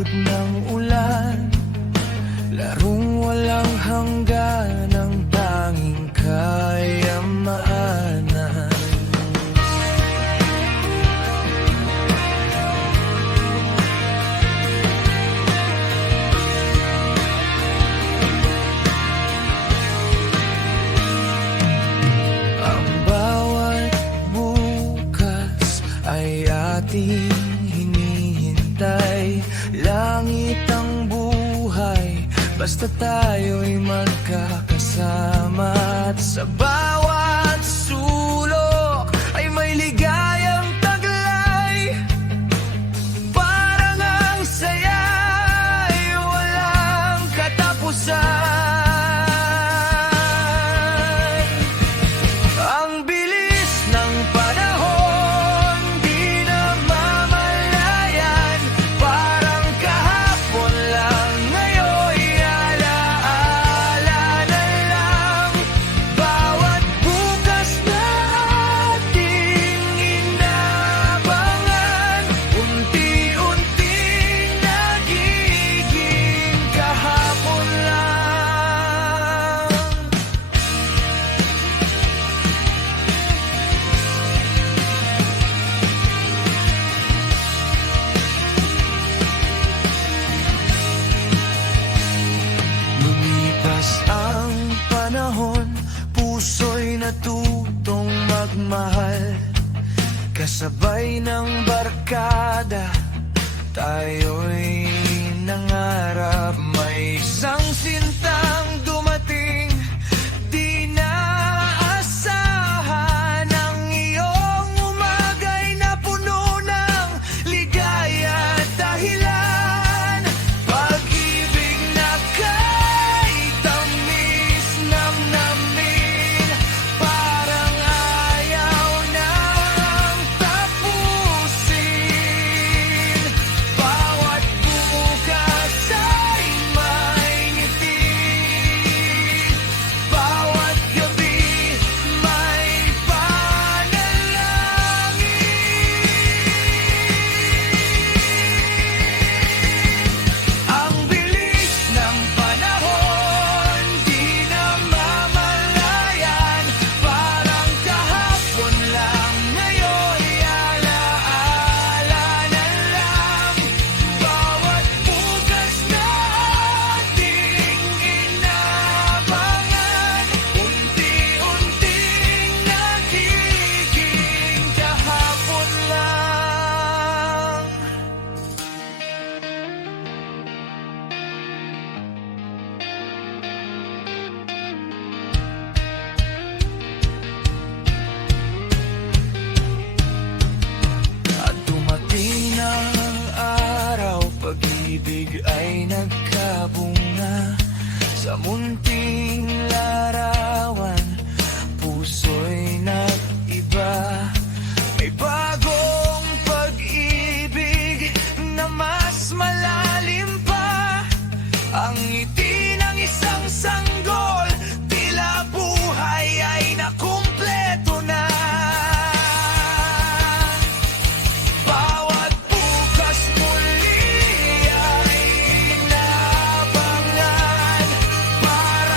dulot ng ulan, larong walang hanggan ang tanging kayamanan. Ang bawat bukas ay ating hinihintay, langit ang buhay basta tayo'y magkakasama. At sa bawat sulok ay may ligayang taglay, parang ang saya'y walang katapusan. Ang bilis ng panahon, di na mamalayan, parang kahapon lang, ngayon'y alaala na lang. Bawat bukas na ating inaabangan, unti-unting nagiging kahapon lang. Lumipas ang panahon, puso'y natutong magmahal, kasabay ng barkada, tayo'y nangarap. May isang sintang dumating, di naasahan, ang iyong umaga'y napuno ng ligaya at dahilan. Pag-ibig na kay tamis namnamin, parang ayaw nang tapusin. Bawat bukas ay may ngiti, bawat gabi may panalangin. Ang bilis ng panahon, di na mamalayan, parang kahapon lang, ngayon'y alaala na lang. Bawat bukas na ating inaabangan, unti-unting nagiging kahapon lang. At dumating ang araw, pag-ibig ay nagkabunga, sa munting larawan, puso'y nag-iba. May bagong pag-ibig na mas malalim pa, ang ngiti ng isang sanggol, tila buhay ay nakumpleto na. Bawat bukas muli ay inaabangan, parang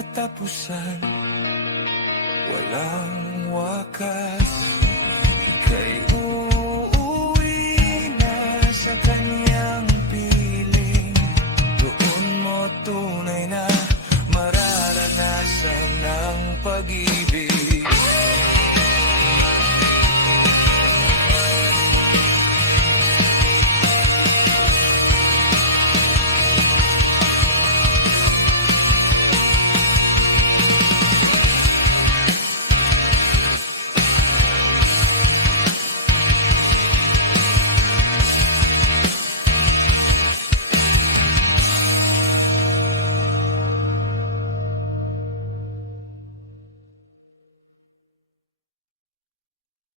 katapusan, walang wakas. Ika'y uuwi na sa kanyang piling. Doon mo tunay na mararanasan ng pag-ibig.